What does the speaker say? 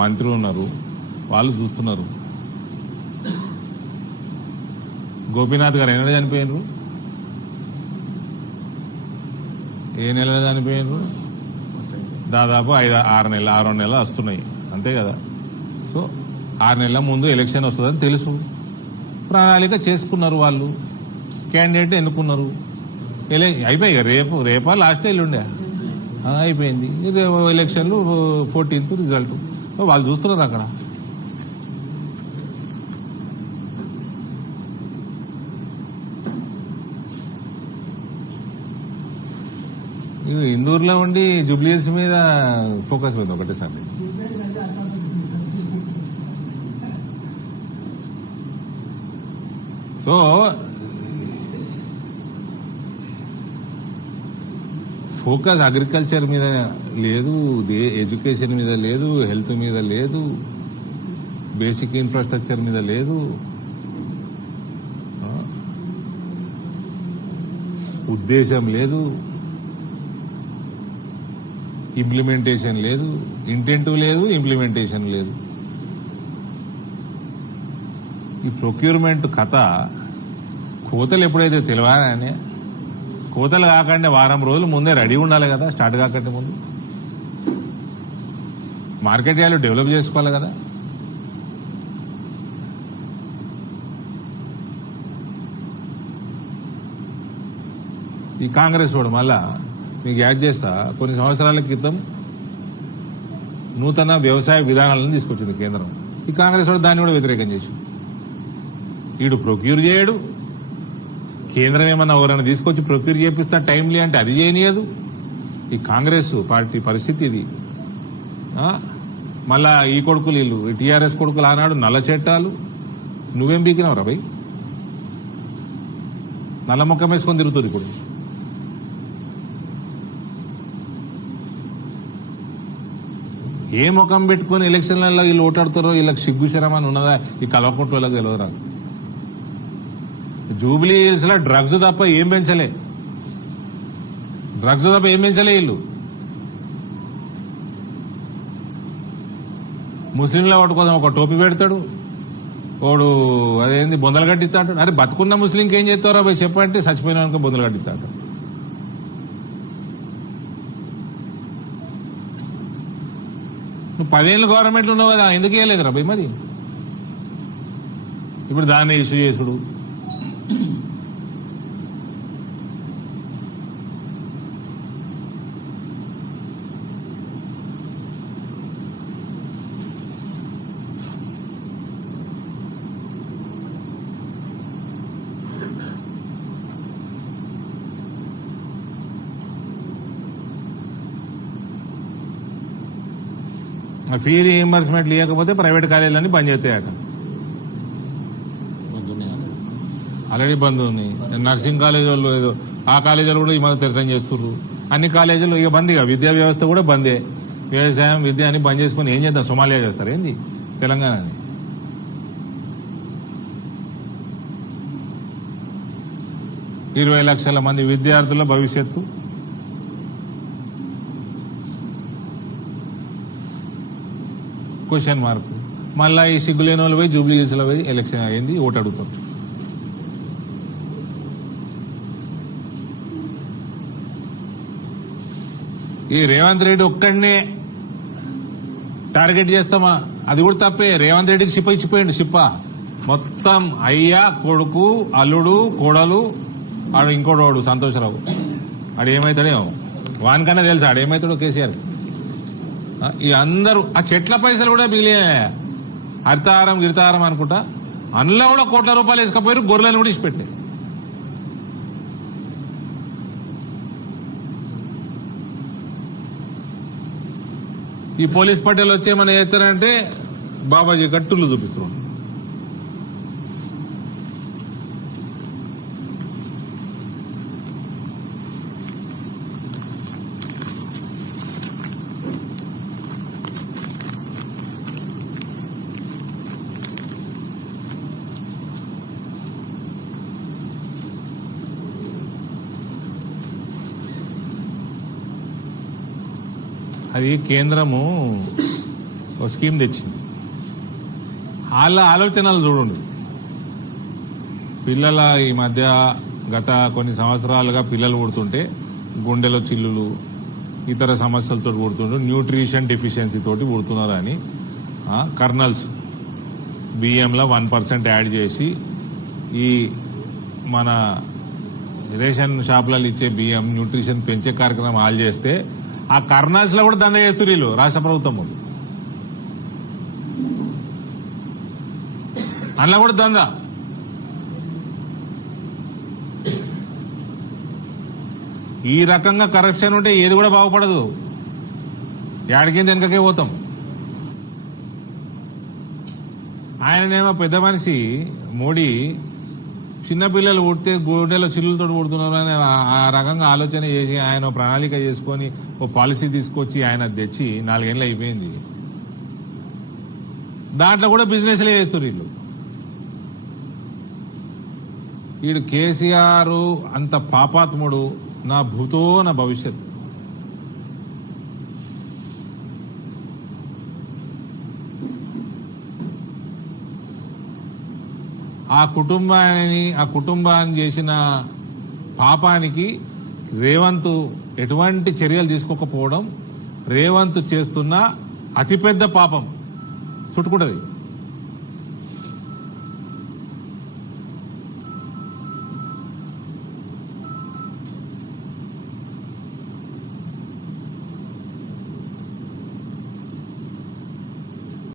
మంత్రులు ఉన్నారు, వాళ్ళు చూస్తున్నారు. గోపీనాథ్ గారు ఎన్నడూ చనిపోయినరు? ఏ నెలలో చనిపోయినరు? దాదాపు 6 నెలలు వస్తున్నాయి, అంతే కదా. సో 6 నెలల ముందు ఎలక్షన్ వస్తుందని తెలుసు, ప్రణాళిక చేసుకున్నారు వాళ్ళు, క్యాండిడేట్ ఎన్నుకున్నారు, అయిపోయి రేపా లాస్ట్ ఎల్లుండే అయిపోయింది. ఎలక్షన్లు 14th రిజల్ట్, వాళ్ళు చూస్తున్నారు అక్కడ. ఇందూరులో ఉండి జూబ్లీహిల్స్ మీద ఫోకస్ మీద ఒకటేసారి. సో ఫోకస్ అగ్రికల్చర్ మీద లేదు, ఎడ్యుకేషన్ మీద లేదు, హెల్త్ మీద లేదు, బేసిక్ ఇన్ఫ్రాస్ట్రక్చర్ మీద లేదు, ఉద్దేశం లేదు, ఇంప్లిమెంటేషన్ లేదు, ఇంటెంట్ లేదు, ఇంప్లిమెంటేషన్ లేదు. ఈ ప్రొక్యూర్మెంట్ కథ కోతలు ఎప్పుడైతే తెలియాలని, కోతలు కాకుండా వారం రోజులు ముందే రెడీ ఉండాలి కదా, స్టార్ట్ కాకంటే ముందు మార్కెట్ యార్డ్లు డెవలప్ చేసుకోవాలి కదా. ఈ కాంగ్రెస్ వాడు మళ్ళా మీకు యాడ్ చేస్తా, కొన్ని సంవత్సరాల క్రితం నూతన వ్యవసాయ విధానాలను తీసుకొచ్చింది కేంద్రం. ఈ కాంగ్రెస్ వాడు దాన్ని కూడా వ్యతిరేకం చేసి, వీడు ప్రొక్యూర్ చేయడు, కేంద్రం ఏమన్నా ఎవరైనా తీసుకొచ్చి ప్రొక్యూర్ చేపిస్తా టైంలీ అంటే అది చేయనీయదు. ఈ కాంగ్రెస్ పార్టీ పరిస్థితి ఇది. మళ్ళా ఈ కొడుకులు వీళ్ళు టీఆర్ఎస్ కొడుకులు ఆనాడు నల్ల చట్టాలు, నువ్వేం బీకినావు రా భయ్, నల్ల ముఖం వేసుకొని తిరుగుతుంది ఇప్పుడు. ఏ ముఖం పెట్టుకుని ఎలక్షన్లలో వీళ్ళు ఓటాడుతారో వీళ్ళకి సిగ్గు శరమని ఉన్నదా ఈ కలవకుంటూ వాళ్ళకి తెలియదురా. జూబ్లీహిల్స్ లో డ్రగ్స్ తప్ప ఏం పెంచలే వీళ్ళు. ముస్లింల వాటి కోసం ఒక టోపీ పెడతాడు, వాడు అదేంది బొందలు కట్టిస్తాడు. అరే బతుకున్న ముస్లింకి ఏం చేస్తారో పోయి చెప్పంటే చచ్చిపోయిన బొందలు కట్టిస్తాడు. నువ్వు 10 ఏళ్ళు గవర్నమెంట్లో ఉన్నావు కదా, ఎందుకు వేయలేదురా భయ్ మరి? ఇప్పుడు దాన్ని ఇష్యూ చేసుడు. ఫీ రీఎంబర్స్మెంట్ లేకపోతే ప్రైవేట్ కాలేజీలన్నీ బంద్ చేస్తాయట. ఆల్రెడీ బంద్ ఉన్నాయి. నర్సింగ్ కాలేజ్ వాళ్ళు ఏదో ఆ కాలేజీలు కూడా ఈ మధ్య తెరతం చేస్తున్నారు. అన్ని కాలేజీలు ఇక బంద్, ఇక విద్యా వ్యవస్థ కూడా బందే. వ్యవసాయం విద్య అని బంద్ చేసుకుని ఏం చేద్దాం, సోమాలియా చేస్తారు ఏంది తెలంగాణని? ఇరవై లక్షల మంది విద్యార్థుల భవిష్యత్తు క్వశ్చన్ మార్క్. మళ్ళా ఈ సిగ్గులేని వాళ్ళు పోయి జూబ్లీహిల్స్ లో పోయి ఎలక్షన్ అయింది ఓటు అడుగుతారు. ఈ రేవంత్ రెడ్డి ఒక్కడనే టార్గెట్ చేస్తామా? అది కూడా తప్పే. రేవంత్ రెడ్డికి సిప్ప ఇచ్చిపోయింది. సిప్ప మొత్తం అయ్యా, కొడుకు, అల్లుడు, కోడలు, ఆడు ఇంకోడు సంతోషరావు. ఆడు ఏమవుతాడేమో, వానికన్నా తెలుసు ఆడేమవుతాడో కేసీఆర్. ఈ అందరూ ఆ చెట్ల పైసలు కూడా మిగిలిన హరితారం గిరితారం అనుకుంటా, అందులో కూడా కోట్ల రూపాయలు వేసుకపోయారు, గొర్రెలను కూడా ఇచ్చిపెట్టే. ఈ పోలీస్ పట్టేలు వచ్చేమని చేస్తారంటే బాబాజీ గట్టులు చూపిస్తున్నాడు. అది కేంద్రము ఒక స్కీమ్ తెచ్చింది. వాళ్ళ ఆలోచనలు చూడండి. పిల్లల ఈ మధ్య గత కొన్ని సంవత్సరాలుగా పిల్లలు పుడుతుంటే గుండెలో చిల్లులు ఇతర సమస్యలతో పుడుతుండ్రు, న్యూట్రిషన్ డెఫిషియన్సీ తోటి పుడుతున్నారు అని కర్నల్స్ బియ్యంలో 1% యాడ్ చేసి ఈ మన రేషన్ షాపులలో ఇచ్చే బియ్యం న్యూట్రిషన్ పెంచే కార్యక్రమం ఆల్ చేస్తే ఆ కర్నల్స్ లో కూడా దంద చేస్తారు వీళ్ళు రాష్ట్ర ప్రభుత్వం. అందులో కూడా దంద. ఈ రకంగా కరప్షన్ ఉంటే ఏది కూడా బాగుపడదు. ఏడికింది వెనకకే పోతాం. ఆయననేమో పెద్ద మనిషి మోడీ చిన్నపిల్లలు పుడితే గుండెలో చిల్లులతో పుడుతున్నారు అని ఆ రకంగా ఆలోచన చేసి ఆయన ప్రణాళిక చేసుకొని ఓ పాలసీ తీసుకొచ్చి ఆయన తెచ్చి 4 ఏళ్ళు అయిపోయింది. దాంట్లో కూడా బిజినెస్లే చేస్తారు వీళ్ళు. వీడు కేసీఆర్ అంత పాపాత్ముడు, నా భూతో నా భవిష్యత్. ఆ కుటుంబాన్ని చేసిన పాపానికి రేవంత్ ఎటువంటి చర్యలు తీసుకోకపోవడం రేవంత్ చేస్తున్న అతిపెద్ద పాపం చుట్టుకుంటది.